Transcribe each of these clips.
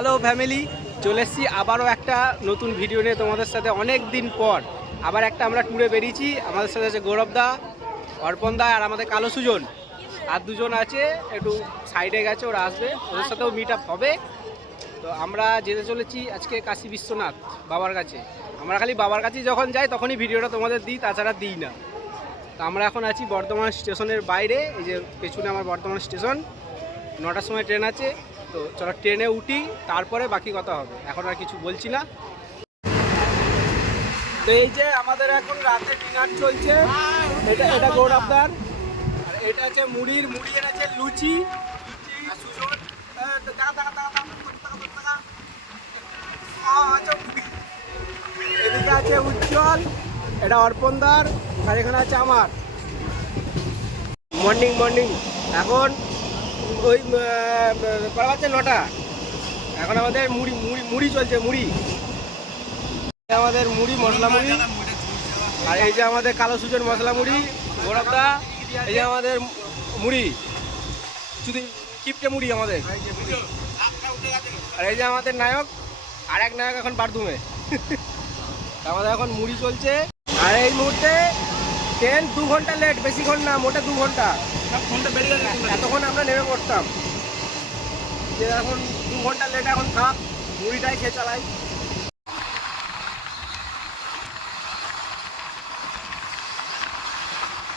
Hello family চলে এসেছি আবারও একটা নতুন ভিডিও নিয়ে তোমাদের সাথে অনেক দিন পর। আবার একটা আমরা ট্যুরে বেরিয়েছি। আমাদের সাথে আছে গৌরব দা, অর্পণ দা আর আমাদের কালো সুজন। আর দুজন আছে, একটু সাইডে গেছে, ওরা আসবে। ওদের সাথেও মিট আপ হবে। তো আমরা যেতে চলেছি আজকে কাশী বিশ্বনাথ বাবার কাছে। আমরা খালি বাবার কাছে যখন যাই, তখনই ভিডিওটা তোমাদের দিই, তাছাড়া দিই না। তো আমরা এখন আছি বর্ধমান স্টেশনের বাইরে। এই যে পেছনে আমার বর্ধমান স্টেশন। নটার সময় ট্রেন আছে। তো চলো ট্রেনে উঠি, তারপরে বাকি কথা হবে। এখন আর কিছু বলছি না। তো এই যে আমাদের এখন রাতে ডিনার চলছে, এটা এটা গৌরবদার আর এটা আছে মুড়ির, মুড়ি এর আছে লুচি এদিকে আছে উজ্জ্বল, এটা অর্পণদার, আর এখানে আছে আমার। মর্নিং মর্নিং এখন ওই করা হচ্ছে নটা এখন আমাদের মুড়ি মুড়ি মুড়ি চলছে, মুড়ি। আমাদের মুড়ি, মশলা মুড়ি। আর এই যে আমাদের কালো সুজন মশলা মুড়ি গোড়াপদা এই যে আমাদের মুড়ি। শুধু কিপটে মুড়ি আমাদের। আর এই যে আমাদের নায়ক, আর এক নায়ক এখন বাথরুমে। আমাদের এখন মুড়ি চলছে। আর এই মুহূর্তে ট্রেন দু ঘণ্টা লেট বেশিক্ষণ না, মোটে দু ঘণ্টা। এতক্ষণ আমরা নেমে পড়তাম। যে এখন দু ঘণ্টা লেট এখন থাক মুড়িটাই খেয়ে চালাই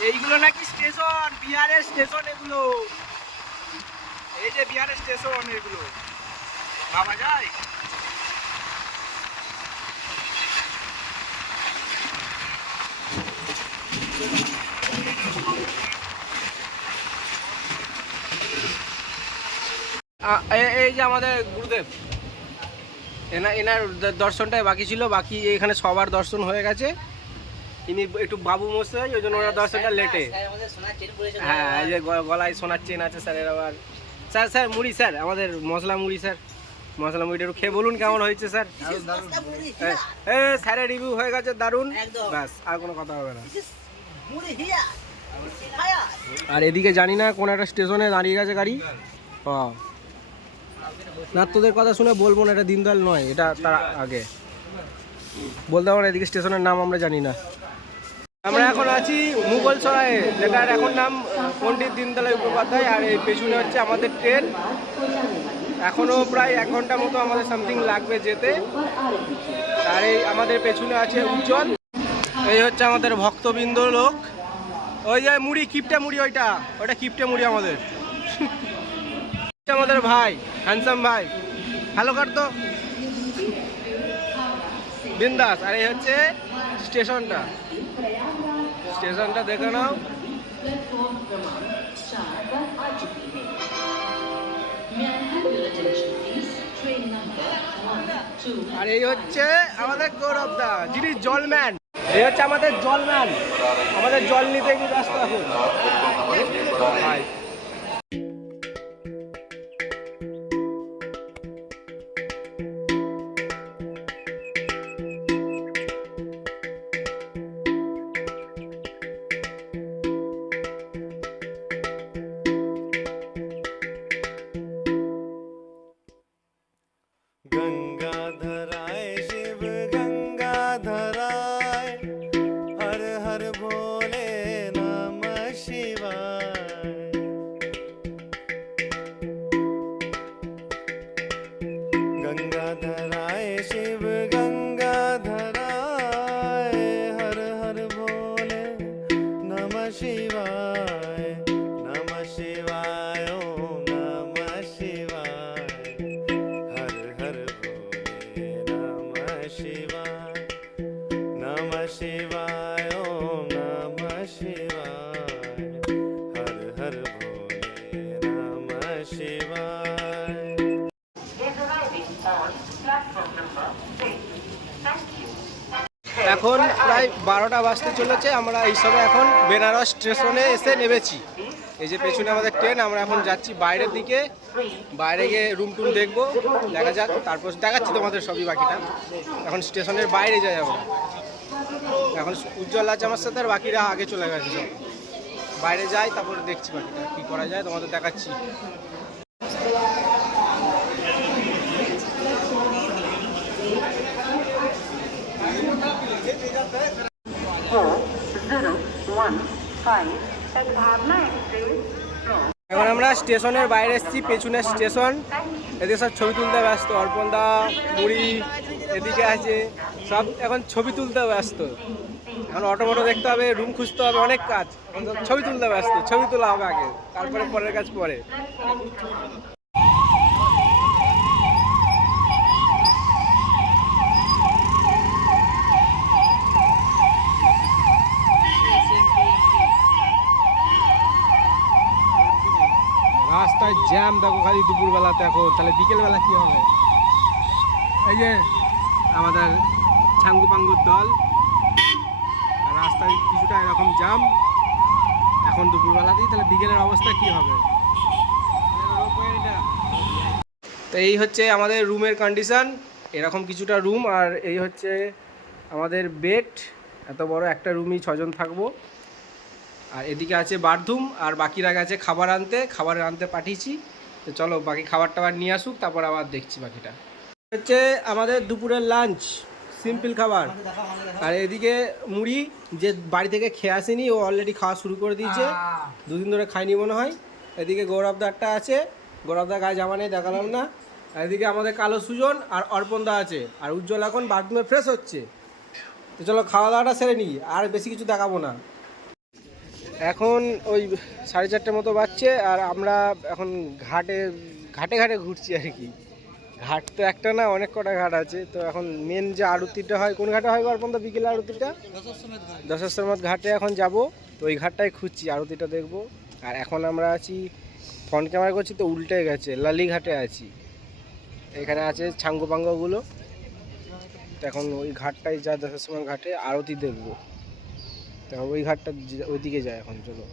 এইগুলো নাকি স্টেশন বিহারের স্টেশন এগুলো। এই যে বিহারের স্টেশন এগুলো। ভাবা যায়। আ- এ- এই যে আমাদের গুরুদেব এনা এনার দর্শনটাই বাকি ছিল বাকি এখানে সবার দর্শন হয়ে গেছে। ইনি একটু বাবু মশাই ওই জন্য ওনার দর্শনটা লেটে। হ্যাঁ এই যে গলায় সোনার চেন আছে স্যারের আবার স্যার স্যার মুড়ি স্যার আমাদের মশলা মুড়ি স্যার। মশলা মুড়িটা একটু খেয়ে বলুন কেমন হয়েছে স্যার। এ স্যারের রিভিউ হয়ে গেছে দারুণ। ব্যাস আর কোনো কথা হবে না। মুড়ি আর এদিকে জানি না কোন একটা স্টেশনে দাঁড়িয়ে গেছে গাড়ি। ও না, তোদের কথা শুনে বলব না, এটা দিনদয়াল নয়, এটা তার আগে। বলতে পারব না, এদিকে স্টেশনের নাম আমরা জানি না। আমরা এখন আছি মুঘল সরায়ে যেটার এখন নাম পণ্ডিত দীনদয়াল উপাধ্যায় আর এই পেছনে হচ্ছে আমাদের ট্রেন। এখনও প্রায় এক ঘণ্টা মতো আমাদের সামথিং লাগবে যেতে। আর এই আমাদের পেছনে আছে উজ্জ্বল। এই হচ্ছে আমাদের ভক্তবৃন্দ লোক। ওই যে মুড়ি, কিপটে মুড়ি ওইটা। ওইটা কিপটে মুড়ি আমাদের। আমাদের ভাই হ্যান্ডসাম ভাই। হ্যালো কার তো বিন্দাস। আর এই হচ্ছে স্টেশনটা। স্টেশনটা দেখে নাও। আর এই হচ্ছে আমাদের গৌরব দা, যিনি জলম্যান। এই হচ্ছে আমাদের জলম্যান। আমাদের জল নিতে গিয়ে ব্যস্ত এখন। প্রায় বারোটা বাজতে চলেছে। আমরা এই সময় এখন বেনারস স্টেশনে এসে নেমেছি। এই যে পেছনে আমাদের ট্রেন, আমরা এখন যাচ্ছি বাইরের দিকে। বাইরে গিয়ে রুম টুম দেখব, দেখা যাক। তারপর দেখাচ্ছি তোমাদের সবই বাকিটা। এখন স্টেশনের বাইরে যাই আমরা। এখন উজ্জ্বল আছে আমার সাথে, আর বাকিরা আগে চলে গেছে বাইরে যাই, তারপর দেখছি বাকিটা। কী করা যায়, তোমাদের দেখাচ্ছি। এখন আমরা স্টেশনের বাইরে এসেছি, পেছনের স্টেশন। এদিকে সব ছবি তুলতে ব্যস্ত, অর্পণদা মুড়ি এদিকে আছে, সব এখন ছবি তুলতে ব্যস্ত। এখন অটো মটো দেখতে হবে রুম খুঁজতে হবে, অনেক কাজ। ছবি তুলতে ব্যস্ত, ছবি তোলা হবে আগে, তারপরে পরের কাজ পরে রাস্তায় জ্যাম, দেখো খালি দুপুরবেলা দেখো, তাহলে বিকেলবেলা কি হবে? এই যে আমাদের ছাঙ্গু পাঙ্গুর দল, রাস্তায় কিছুটা এরকম জ্যাম, এখন দুপুরবেলাতেই, তাহলে বিকেলের অবস্থা কি হবে? তো এই হচ্ছে আমাদের রুমের কন্ডিশান এরকম কিছুটা রুম, আর এই হচ্ছে আমাদের বেড এত বড় একটা রুমই ছজন থাকব। আর এদিকে আছে বাথরুম আর বাকিরা গেছে খাবার আনতে খাবার আনতে পাঠিয়েছি। তো চলো বাকি খাবার টাবার নিয়ে আসুক, তারপর আবার দেখছি বাকিটা। হচ্ছে আমাদের দুপুরের লাঞ্চ সিম্পল খাবার। আর এদিকে মুড়ি, যে বাড়ি থেকে খেয়ে আসেনি, ও অলরেডি খাওয়া শুরু করে দিয়েছে। দুদিন ধরে খাইনি মনে হয়। এদিকে গৌরবদারটা আছে। গৌরবদা গায়ে জামা নেই, দেখালাম না। আর এদিকে আমাদের কালো সুজন আর অর্পণদা আছে। আর উজ্জ্বল এখন বাথরুমে ফ্রেশ হচ্ছে। তো চলো খাওয়া দাওয়াটা সেরে নিই। আর বেশি কিছু দেখাবো না। এখন ওই সাড়ে চারটে মতো বাজছে আর আমরা এখন ঘাটে ঘাটে ঘাটে ঘুরছি আর কি। ঘাট তো একটা না, অনেক কটা ঘাট আছে। তো এখন মেন যে আরতিটা হয়, কোন ঘাটে হয় গল্পন্ত বিকেল আরতিটা? দশাশ্রমত ঘাটে এখন যাব। তো ওই ঘাটটাই খুঁজছি, আরতিটা দেখব। আর এখন আমরা আছি, ফ্রন্ট ক্যামেরা করছি তো উল্টে গেছে, লালি ঘাটে আছি। এখানে আছে ছাঙ্গু তো এখন ওই ঘাটটাই, যা দশাশ্রমত ঘাটে, আরতি দেখব। ওই ঘাটটা ওই ওইদিকে যায় এখন চলো।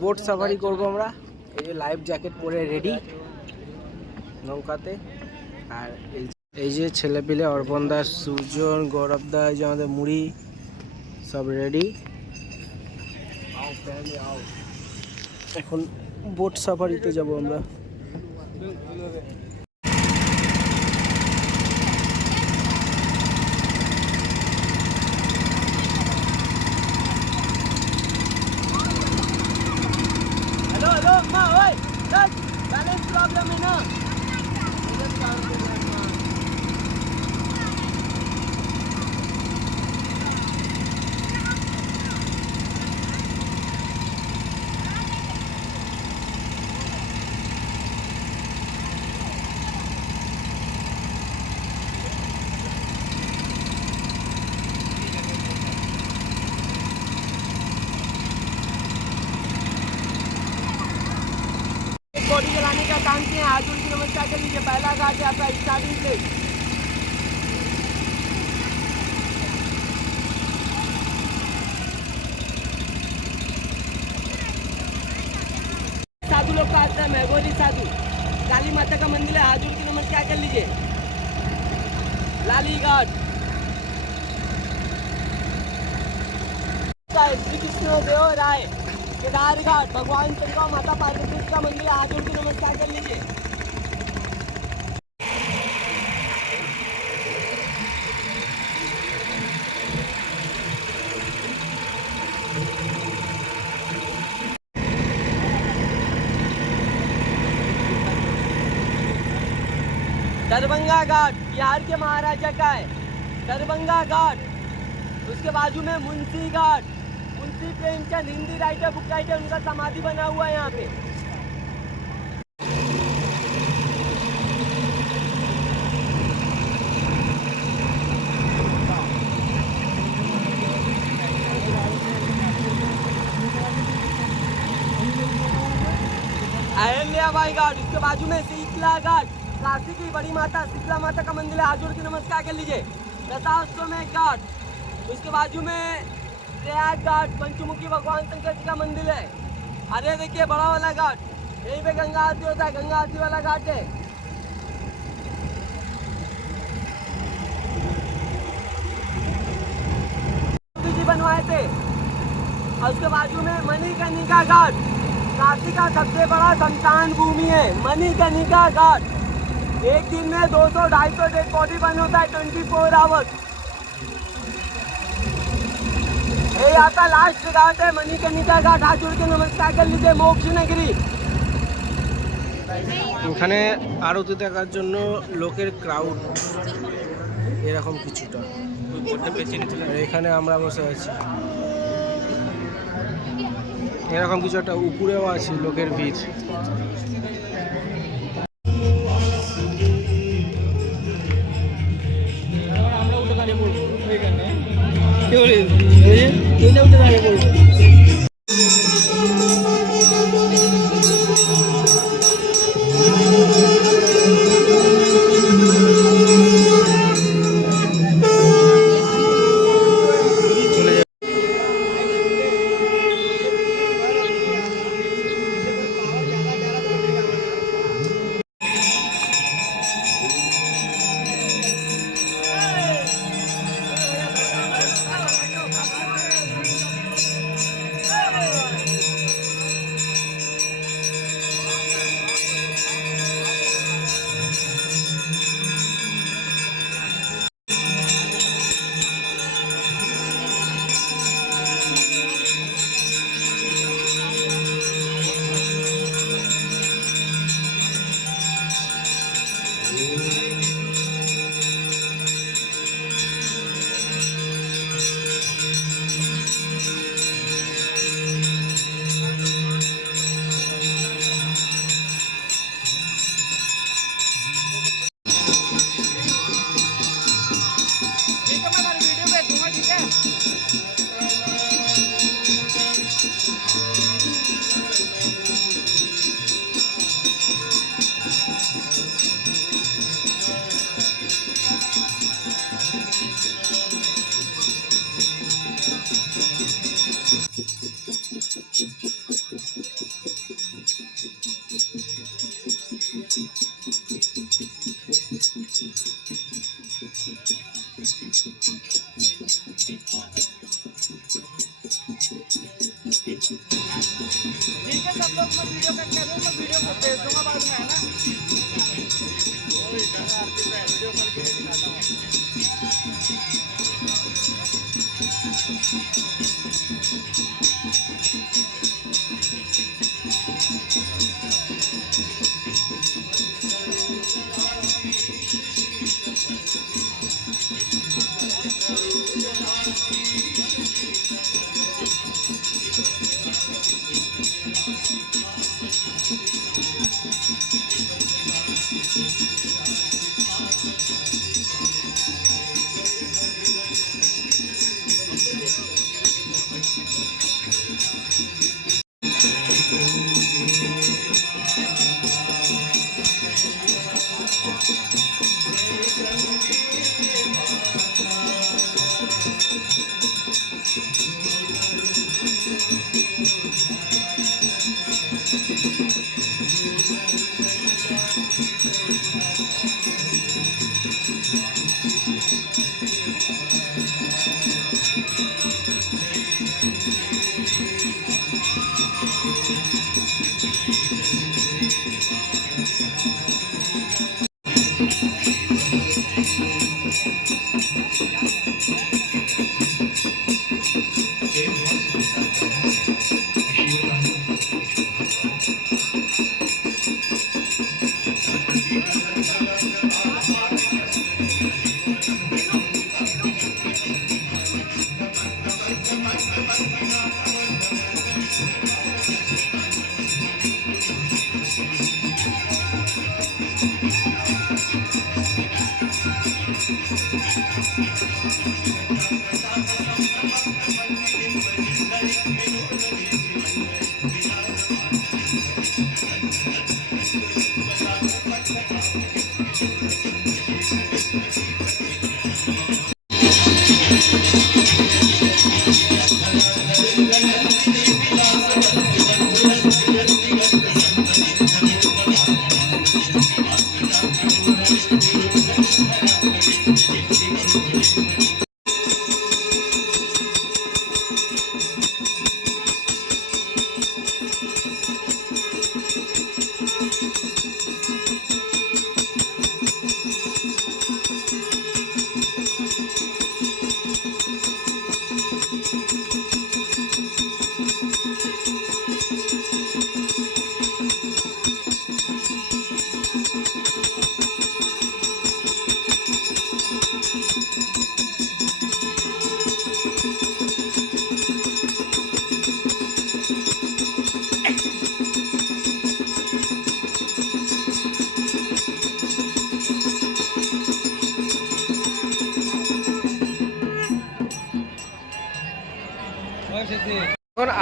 বোট সাফারি করব আমরা। এই যে লাইফ জ্যাকেট পরে রেডি নৌকাতে। আর এই এই যে ছেলে পিলে অর্পণ দাস সুজন গৌরব দাস যে আমাদের মুড়ি সব রেডি এখন বোট সাফারিতে যাব আমরা। problem enough. आपका स्टार्टिंग प्लेस साधु लोग का आता है मैगोरी साधु। काली माता का मंदिर है हाथ की नमस्कार कर लीजिए। लाली घाट। श्री कृष्ण, देव राय। केदार घाट, भगवान शंकर माता, पार्वती का मंदिर है हाथ जोड़ के नमस्कार कर लीजिए। दरभंगा घाट, बिहार के महाराजा का है। दरभंगा घाट, उसके बाजू में Munshi Ghat. Munshi Premchand, Hindi writer book writer उनका समाधि बना हुआ है यहाँ पे। अहल्याबाई घाट, उसके बाजू में शीतला घाट। काशी की बड़ी माता, शीतला माता का मंदिर है। हाथ के नमस्कार कर लीजिए। दशाश्वमेध घाट। उसके बाजू में प्रयाग घाट, पंचमुखी भगवान शंकर जी का मंदिर है। अरे देखिए, बड़ा वाला घाट। यहीं पे गंगा आरती होता है। गंगा आरती वाला घाट है। बनवाए थे। और उसके बाजू में मणिकर्णिका घाट। काशी का सबसे बड़ा संतान भूमि है। मणिकर्णिका घाट। एक दिन में 200 250 डेड बॉडी बन होता है 24 फोर आवर्स ये आता लास्ट घाट है मणिकर्णिका घाट हाथ जोड़ के नमस्कार कर लीजिए मोक्ष नगरी ওখানে আরতি দেখার জন্য লোকের ক্রাউড এরকম কিছুটা আর এখানে আমরা বসে আছি এরকম কিছু একটা উপরেও আছে লোকের ভিড় एवढे. म्हणजे एवढ्या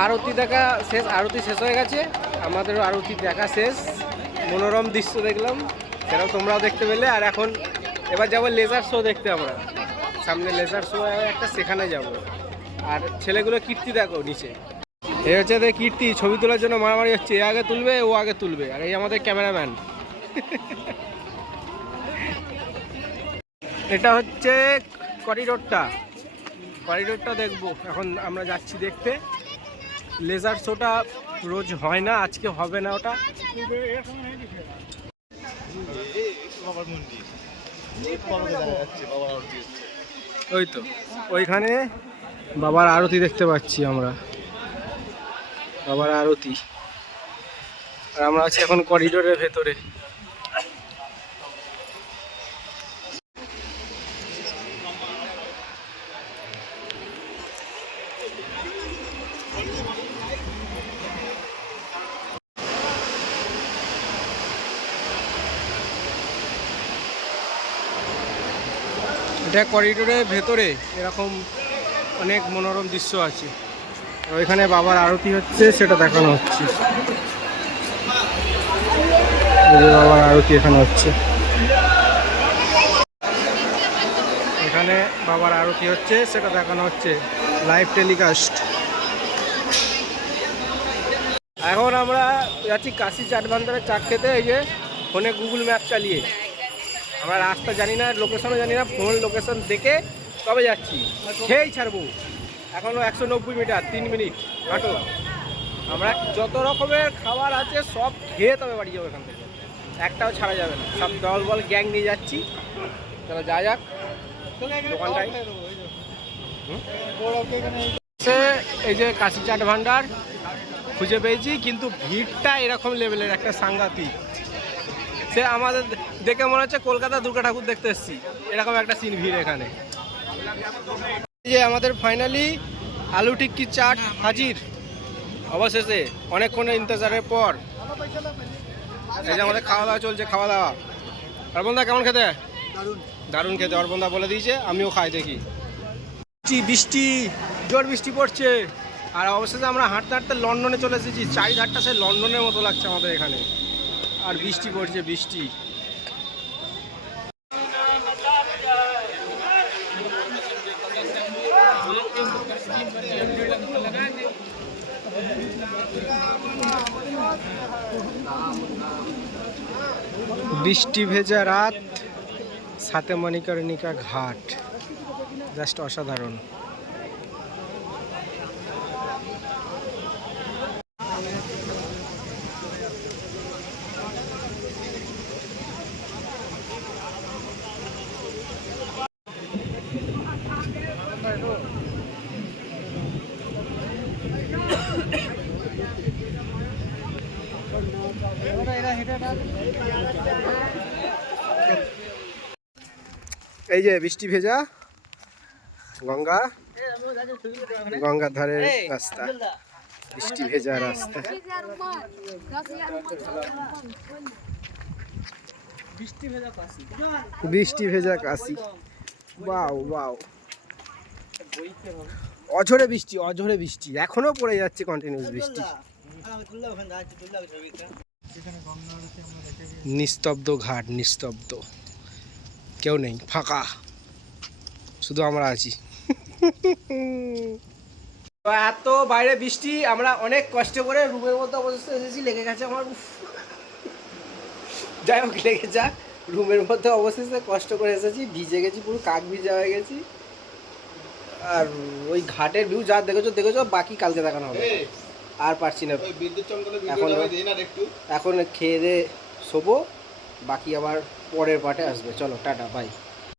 আরতি দেখা শেষ, আরতি শেষ হয়ে গেছে। আমাদেরও আরতি দেখা শেষ। মনোরম দৃশ্য দেখলাম। সেটাও তোমরাও দেখতে পেলে। আর এখন এবার যাব লেজার শো দেখতে আমরা। সামনে লেজার শো একটা সেখানে যাব। আর ছেলেগুলো কীর্তি দেখো নিচে। এই হচ্ছে এদের কীর্তি, ছবি তোলার জন্য মারামারি হচ্ছে। এ আগে তুলবে, ও আগে তুলবে। আর এই আমাদের ক্যামেরাম্যান। এটা হচ্ছে করিডোরটা। করিডোরটা দেখব। এখন আমরা যাচ্ছি দেখতে। লেজার শোটা রোজ হয় না, আজকে হবে না ওটা। ওই তো, ওইখানে বাবার আরতি দেখতে পাচ্ছি আমরা। বাবার আরতি। আর আমরা আছি এখন করিডোরের ভেতরে। এটা করিডোরের ভেতরে এরকম অনেক মনোরম দৃশ্য আছে। ওইখানে বাবার আরতি হচ্ছে, সেটা দেখানো হচ্ছে। বাবার আরতি এখানে হচ্ছে। এখানে বাবার আরতি হচ্ছে, সেটা দেখানো হচ্ছে। লাইভ টেলিকাস্ট এখন আমরা যাচ্ছি কাশি চাট ভান্ডারের চাট খেতে, এই যে ফোনে গুগল ম্যাপ চালিয়ে। আমরা রাস্তা জানি না লোকেশনও জানি না ফোন লোকেশন দেখে তবে যাচ্ছি? খেয়েই ছাড়বো। এখনও একশো নব্বই মিটার তিন মিনিট হাঁটো। আমরা যত রকমের খাবার আছে সব খেয়ে তবে বাড়ি যাব এখান থেকে। একটাও ছাড়া যাবে না। সব দল বল গ্যাং নিয়ে যাচ্ছি। চলো যা যাক। দোকানটায়। হুম? সে এই যে কাশি চাট ভান্ডার খুঁজে পেয়েছি কিন্তু ভিড়টা এরকম লেভেলের একটা সাংঘাতিক। সে আমাদের দেখে মনে হচ্ছে কলকাতা দুর্গা ঠাকুর দেখতে এসেছি। এরকম একটা সিন ভিড় এখানে। এই যে আমাদের ফাইনালি আলু টিক্কি চাট হাজির। অবশেষে অনেকক্ষণ ইন্তজারের পর এই যে আমাদের খাওয়া দাওয়া চলছে খাওয়া দাওয়া। অর্পণদা কেমন খেতে? দারুণ। খেতে। অর্পণদা বলে দিয়েছে আমিও খাই দেখি। বৃষ্টি বৃষ্টি জোর বৃষ্টি পড়ছে। আর অবশেষে আমরা হাঁটতে হাঁটতে লন্ডনে চলে এসেছি। চারিধারটা সে লন্ডনের মতো লাগছে আমাদের এখানে। আর বৃষ্টি পড়ছে বৃষ্টি। বৃষ্টি ভেজা রাত সাথে মণিকর্ণিকা ঘাট। জাস্ট অসাধারণ। এই যে বৃষ্টি ভেজা গঙ্গা গঙ্গার ধারের রাস্তা বৃষ্টি ভেজা রাস্তা। বৃষ্টি ভেজা কাশি। বাউ বাউ অঝরে বৃষ্টি অঝরে বৃষ্টি। এখনও পড়ে যাচ্ছে কন্টিনিউস বৃষ্টি। দাঁড়াচ্ছি তুললাম ছবিটা নিস্তব্ধ ঘাট নিস্তব্ধ। কেউ নেই ফাঁকা। শুধু আমরা আছি। তো এত বাইরে বৃষ্টি আমরা অনেক কষ্ট করে রুমের মধ্যে অবস্থা এসেছি লেগে গেছে আমার যাই হোক লেগে যাক রুমের মধ্যে অবশেষে কষ্ট করে এসেছি ভিজে গেছি পুরো কাক ভিজা হয়ে গেছি। আর ওই ঘাটের ভিউ যা দেখেছ দেখেছ বাকি কালকে দেখানো হবে। আর পারছি না। এখন এখন খেয়ে দিয়ে শোবো বাকি আবার পরের পার্টে আসবে। চলো টাটা বাই